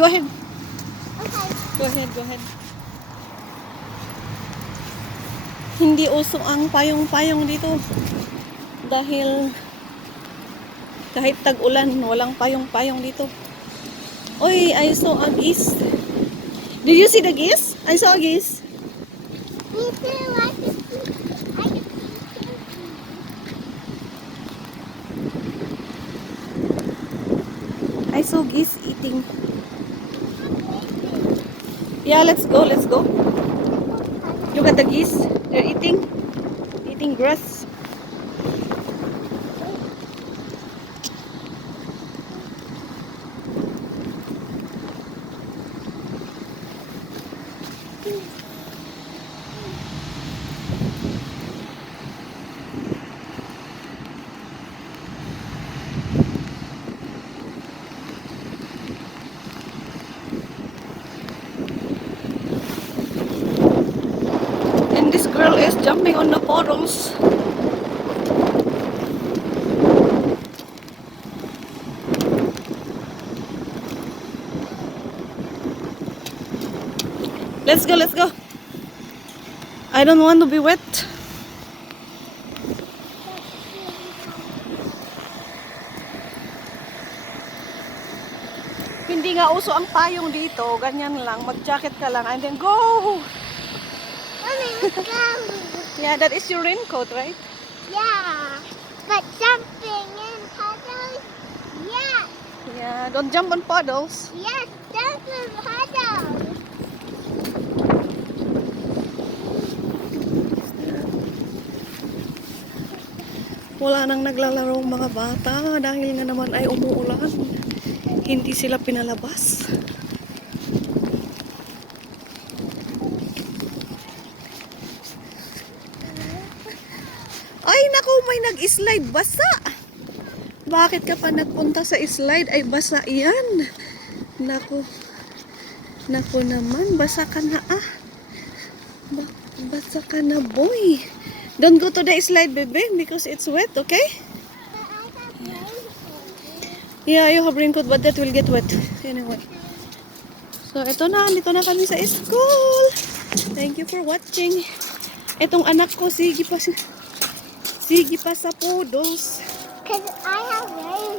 Go ahead. Okay. Go ahead, go ahead. Hindi uso ang payong-payong dito. Dahil kahit tag-ulan, walang payong-payong dito. Oy, I saw a geese. Did you see the geese? I saw a geese. Me too. I can see. I can see I saw geese eating. Yeah, let's go, let's go. Look at the geese. They're eating grass. And this girl is jumping on the puddles. Let's go, let's go. I don't want to be wet. Hindi nga uso ang payong dito. Ganyan lang. Mag-jacket ka lang and then go! Mommy, let's go. Yeah, that is your raincoat, right? Yeah. But jumping in puddles? Yes. Yeah, don't jump on puddles. Yes, jump in puddles. Wala nang naglalaro ang mga bata dahil nga naman ay umuulan. Hindi sila pinalabas. Ay, naku, may nag-slide. Basa! Bakit ka pa nagpunta sa slide? Ay, basa yan. Naku. Naku naman, basa ka na ah. Basa ka na, boy. Don't go to the slide, baby, because it's wet, okay? But I have raincoat. Yeah, you have raincoat, but that will get wet. Anyway. So, ito na. Dito na kami sa school. Thank you for watching. Itong anak ko, sige pa sa puddles. Because I have raincoat.